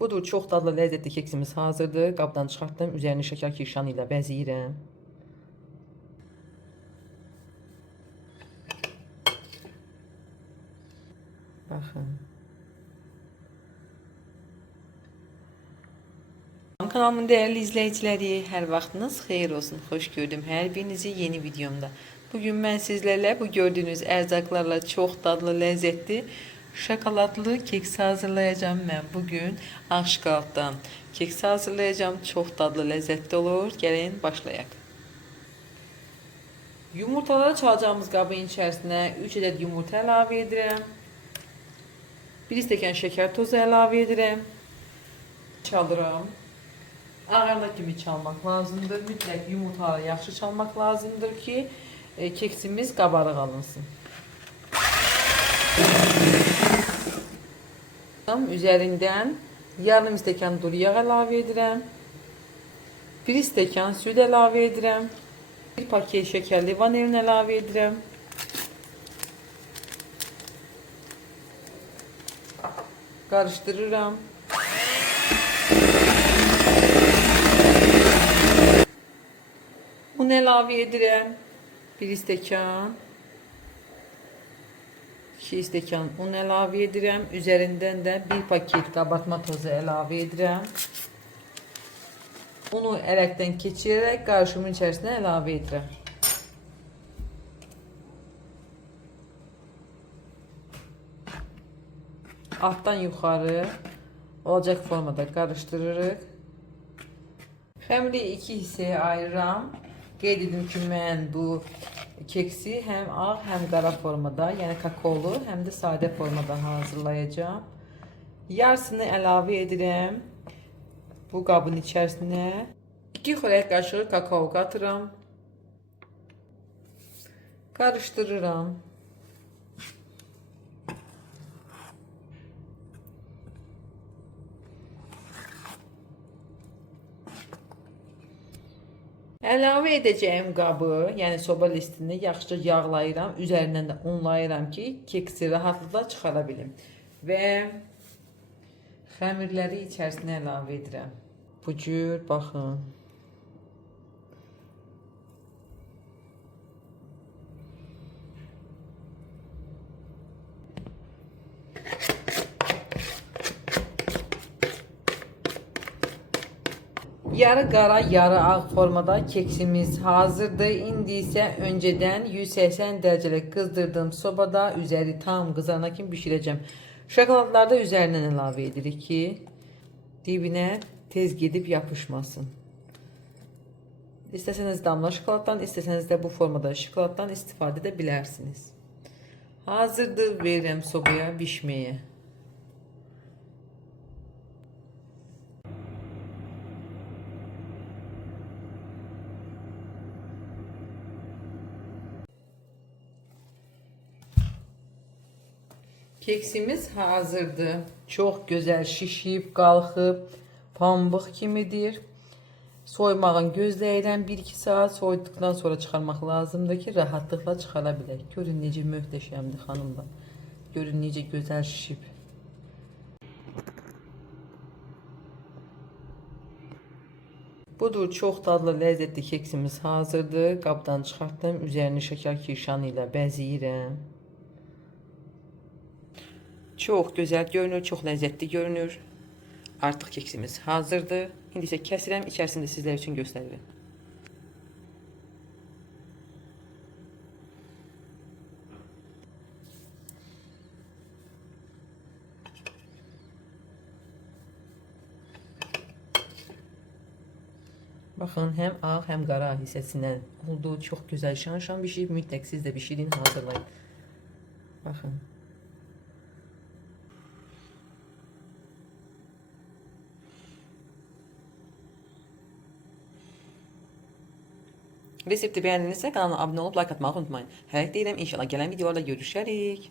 Budur, çox dadlı, ləzzətli keksimiz hazırdır. Qabdan çıxartdım, üzərini şəkər kirşanı ilə bəzəyirəm. Baxın. Kanalımın değerli izleyicileri, her vaxtınız xeyir olsun. Xoş gördüm hər birinizi yeni videomda. Bugün ben sizlerle bu gördüğünüz erzaklarla çok dadlı, lezzetli, şokoladlı keks hazırlayacağım. Ben bugün ağ şokoladdan keks hazırlayacağım. Çok dadlı, lezzetli olur. Gelin başlayaq. Yumurtaları çalacağımız qabın içerisine 3 adet yumurta əlavə edirəm. 1 stəkan şeker tozu əlavə edirəm. Çalıram. Ağırlık kimi çalmak lazımdır. Mütləq yumurtaları yaxşı çalmak lazımdır ki keksimiz qabarıq alınsın. Üzərindən yarım stəkan duru yağ əlavə edirəm. 1 stəkan süd əlavə edirəm. 1 paket şəkərli vanilin əlavə edirəm. Qarışdırıram. Un əlavə edirəm. 1 stəkan. 2 stəkan un əlavə edirəm. Üzərindən də 1 paket qabartma tozu əlavə edirəm. Unu ələkdən keçirərək qarışımın içərisinə əlavə edirəm. Altdan yuxarı olacaq formada qarışdırırıq. Xəmiri 2 hissəyə ayırıram. Qeyd edim ki, mən bu keksi həm ağ, həm qara formada, yəni kakaolu, həm də sadə formada hazırlayacağım. Yarısını əlavə edirəm bu qabın içərisinə. 2 xörək qaşığı kakao qatıram. Qarışdırıram. Əlavə edəcəyim qabı, yəni soba listini yaxşıca yağlayıram. Üzərindən də unlayıram ki, keksi rahatlıqla çıxara bilim. Və xəmirləri içərisinə əlavə edirəm. Bu cür, baxın. Yarı qara, yarı ağ formada keksimiz hazırdır. İndi isə öncədən 180 dərəcəlik qızdırdığım sobada üzəri tam qızarana kimi bişirəcəm. Şokoladları da üzərindən əlavə edirik ki, dibinə tez gedib yapışmasın. İstəsəniz damla şokoladdan, istəsəniz də bu formada şokoladdan istifadə edə bilərsiniz. Hazırdır, verirəm sobaya bişməyə. Keksimiz hazırdır. Çok güzel şişib, qalxıb, pambıq kimidir. Soymağın gözləyirəm 1-2 saat. Soyduqdan sonra çıxarmaq lazımdır ki, rahatlıqla çıxara bilək. Görün necə möhtəşəmdir xanımlar. Görün necə gözəl şişib. Budur, çox dadlı, ləzzətli keksimiz hazırdır. Qabdan çıxartdım. Üzərini şəkər kirşanı ilə bəzəyirəm. Çok güzel görünür, çok lezzetli görünür. Artık keksimiz hazırdır. İndi isə kəsirəm, içərisində sizlər üçün göstərirəm. Baxın, həm ağ, həm qara hissəsindən oldu. Çox gözəl şan-şan bişirib. Mütləq siz də bişirin, hazırlayın. Baxın. Resepti beğendinizse kanalıma abone olup like atmayı unutmayın. Hər deyirəm, inşallah gələn videolarda görüşərik.